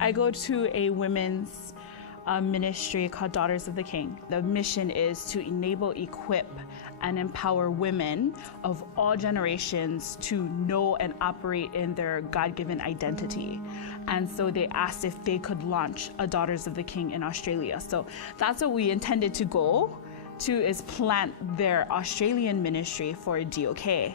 I go to a women's ministry called Daughters of the King. The mission is to enable, equip, and empower women of all generations to know and operate in their God-given identity. And so they asked if they could launch a Daughters of the King in Australia. So that's what we intended to go to, is plant their Australian ministry for DOK.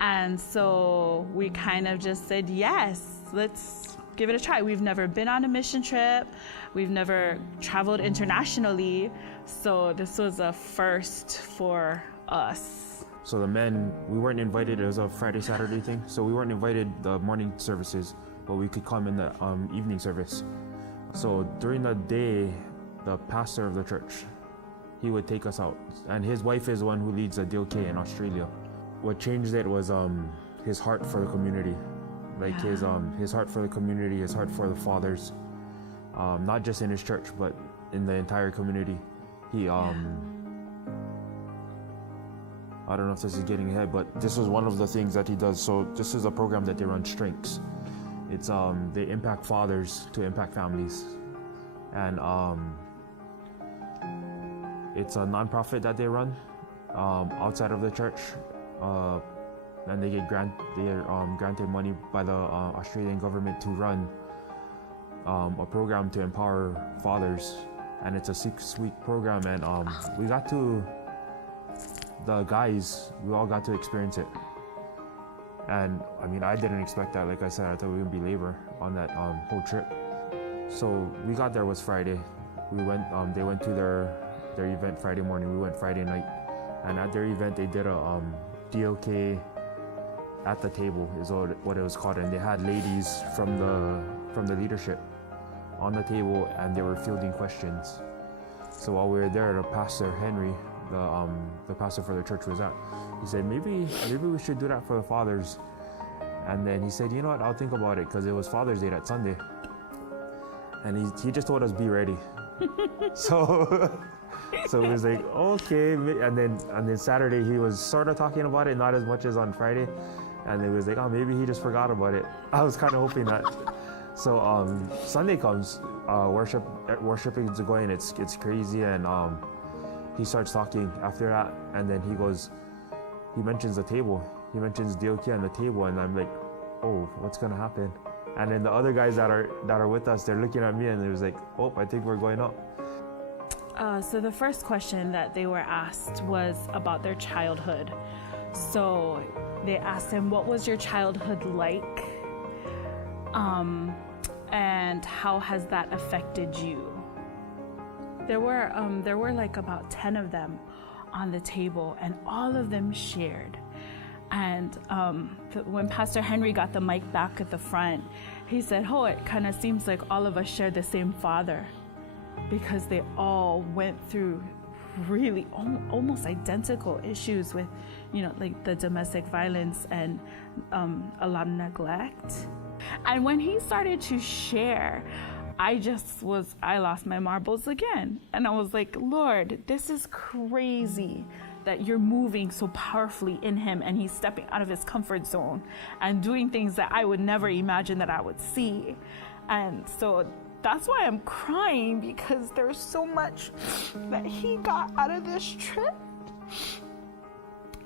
And so we kind of just said, yes, let's give it a try. We've never been on a mission trip. We've never traveled internationally. So this was a first for us. So the men, we weren't invited. It was a Friday, Saturday thing. So we weren't invited the morning services, but we could come in the evening service. So during the day, the pastor of the church, he would take us out. And his wife is the one who leads the DOK in Australia. What changed it was his heart for the community. Like his heart for the community, his heart for the fathers, not just in his church, but in the entire community. He, I don't know if this is getting ahead, but this is one of the things that he does. So this is a program that they run, Strengths. It's, they impact fathers to impact families. And it's a nonprofit that they run outside of the church. And they get granted money by the Australian government to run a program to empower fathers, and it's a 6-week program. And we got to, the guys, we all got to experience it. And I mean, I didn't expect that. Like I said, I thought we were gonna be labor on that whole trip. So we got there was Friday. We went. They went to their event Friday morning. We went Friday night, and at their event they did a DOK at the table is what it was called, and they had ladies from the leadership on the table, and they were fielding questions. So while we were there, the pastor Henry, the pastor for the church, was at. He said, maybe we should do that for the fathers. And then he said, you know what, I'll think about it, because it was Father's Day that Sunday. And he just told us, be ready. So it was like, okay. And then Saturday he was sort of talking about it, not as much as on Friday. And it was like, oh, maybe he just forgot about it. I was kind of hoping that. So Sunday comes, worshiping is going, it's crazy, and he starts talking after that, and then he mentions the table. He mentions DOK and the table, and I'm like, oh, what's gonna happen? And then the other guys that are with us, they're looking at me, and it was like, oh, I think we're going up. So the first question that they were asked was about their childhood. So they asked him, what was your childhood like? And how has that affected you? There were like about 10 of them on the table, and all of them shared. And when Pastor Henry got the mic back at the front, he said, oh, it kind of seems like all of us share the same father, because they all went through really almost identical issues with, like the domestic violence and a lot of neglect. And when he started to share, I lost my marbles again. And I was like, Lord, this is crazy that you're moving so powerfully in him, and he's stepping out of his comfort zone and doing things that I would never imagine that I would see. And so that's why I'm crying, because there's so much that he got out of this trip.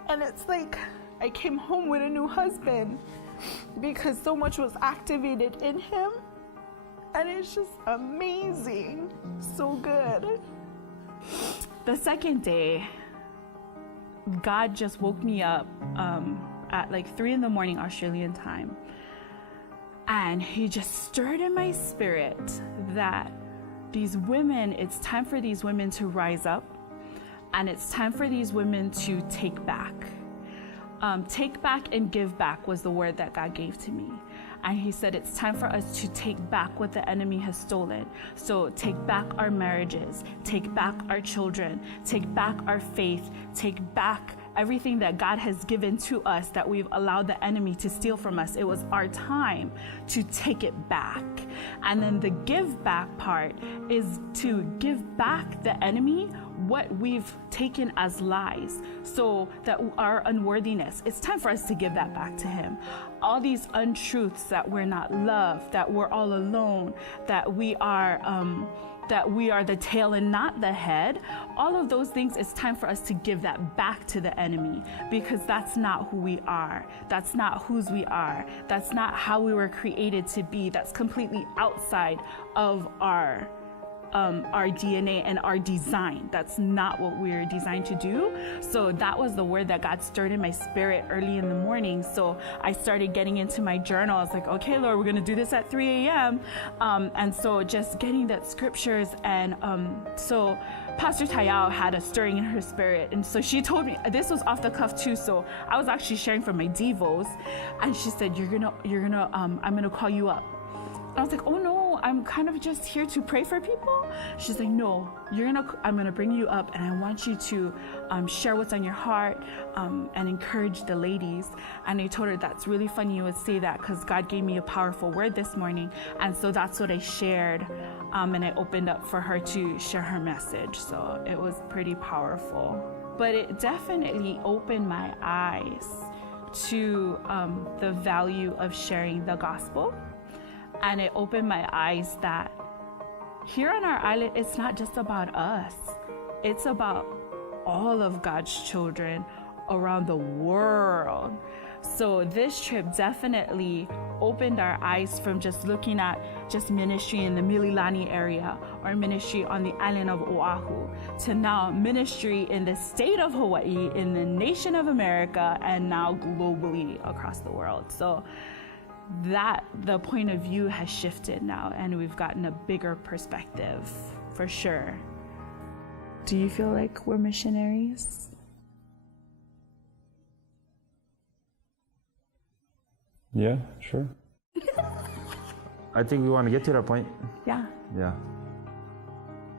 And it's like I came home with a new husband, because so much was activated in him. And it's just amazing. So good. The second day, God just woke me up at like 3 a.m. Australian time. And he just stirred in my spirit that these women, it's time for these women to rise up, and it's time for these women to take back. Take back and give back was the word that God gave to me. And he said, it's time for us to take back what the enemy has stolen. So take back our marriages, take back our children, take back our faith, take back everything that God has given to us that we've allowed the enemy to steal from us. It was our time to take it back. And then the give back part is to give back the enemy what we've taken as lies, so that our unworthiness, it's time for us to give that back to him. All these untruths, that we're not loved, that we're all alone, that we are the tail and not the head, all of those things, it's time for us to give that back to the enemy, because that's not who we are. That's not whose we are. That's not how we were created to be. That's completely outside of our DNA and our design. That's not what we're designed to do. So that was the word that God stirred in my spirit early in the morning. So I started getting into my journal. I was like, okay, Lord, we're going to do this at 3 a.m. And so just getting that scriptures. And so Pastor Tayao had a stirring in her spirit. And so she told me, this was off the cuff too. So I was actually sharing from my devos. And she said, I'm going to call you up. I was like, oh no, I'm kind of just here to pray for people. She's like, no, I'm gonna bring you up, and I want you to share what's on your heart and encourage the ladies. And I told her, that's really funny you would say that, because God gave me a powerful word this morning. And so that's what I shared, and I opened up for her to share her message. So it was pretty powerful. But it definitely opened my eyes to the value of sharing the gospel. And it opened my eyes that here on our island, it's not just about us. It's about all of God's children around the world. So this trip definitely opened our eyes from just looking at just ministry in the Mililani area or ministry on the island of Oahu to now ministry in the state of Hawaii, in the nation of America, and now globally across the world. So that the point of view has shifted now, and we've gotten a bigger perspective for sure. Do you feel like we're missionaries? Yeah, sure. I think we want to get to that point. Yeah. Yeah.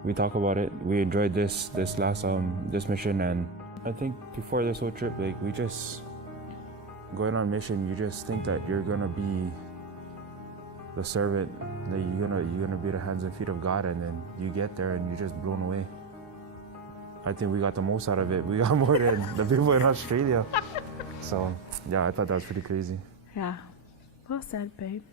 We talk about it. We enjoyed this last this mission, and I think before this whole trip, like, we just going on mission, you just think that you're gonna be the servant, that you're gonna be the hands and feet of God, and then you get there and you're just blown away. I think we got the most out of it. We got more than the people in Australia. So yeah, I thought that was pretty crazy. Yeah. Well said, babe.